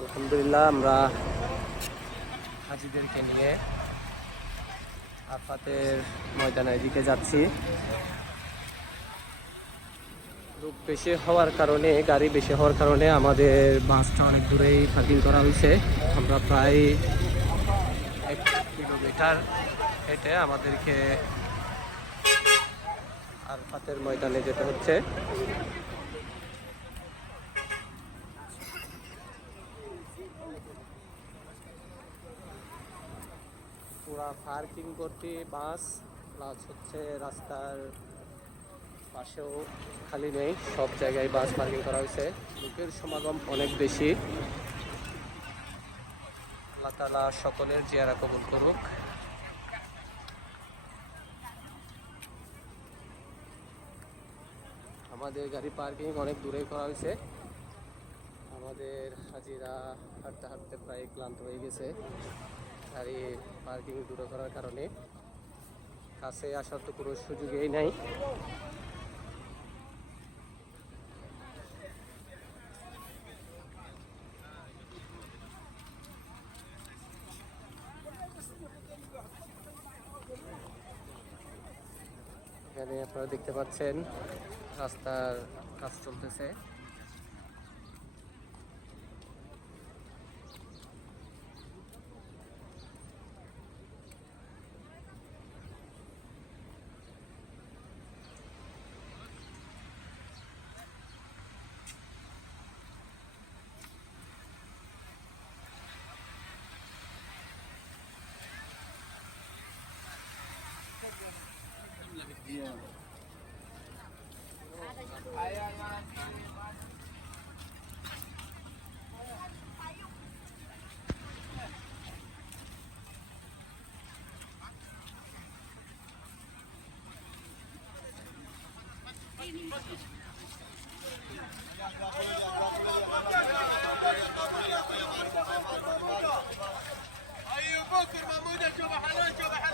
আলহামদুলিল্লাহ, আমরা হাজিদেরকে নিয়ে আফাতের ময়দানের দিকে যাচ্ছি। লোক বেশি হওয়ার কারণে, গাড়ি বেশি হওয়ার কারণে আমাদের বাসটা অনেক দূরেই পার্কিং করা হয়েছে। আমরা প্রায় এক কিলোমিটার হেঁটে আমাদেরকে আরফাতের ময়দানে যেতে হচ্ছে। পুরা পার্কিং করতে বাস প্লাস হচ্ছে রাস্তার পাশেও খালি নেই, সব জায়গায় বাস পার্কিং করা হয়েছে। লোকের সমাগম অনেক বেশি। আল্লাহ তালা সকলের জিয়ারা কবুল করুক। আমাদের গাড়ি পার্কিং অনেক দূরে করা হয়েছে। আমাদের হাজিরা হাঁটতে হাঁটতে প্রায় ক্লান্ত হয়ে গেছে। গাড়ি পার্কিং দূরে করার কারণে কাছে আসার তো কোনো সুযোগই নাই। এখানে আপনারা দেখতে পাচ্ছেন রাস্তার কাজ চলতেছে। أيوب بكر محمودة شوف حلال شوف حلال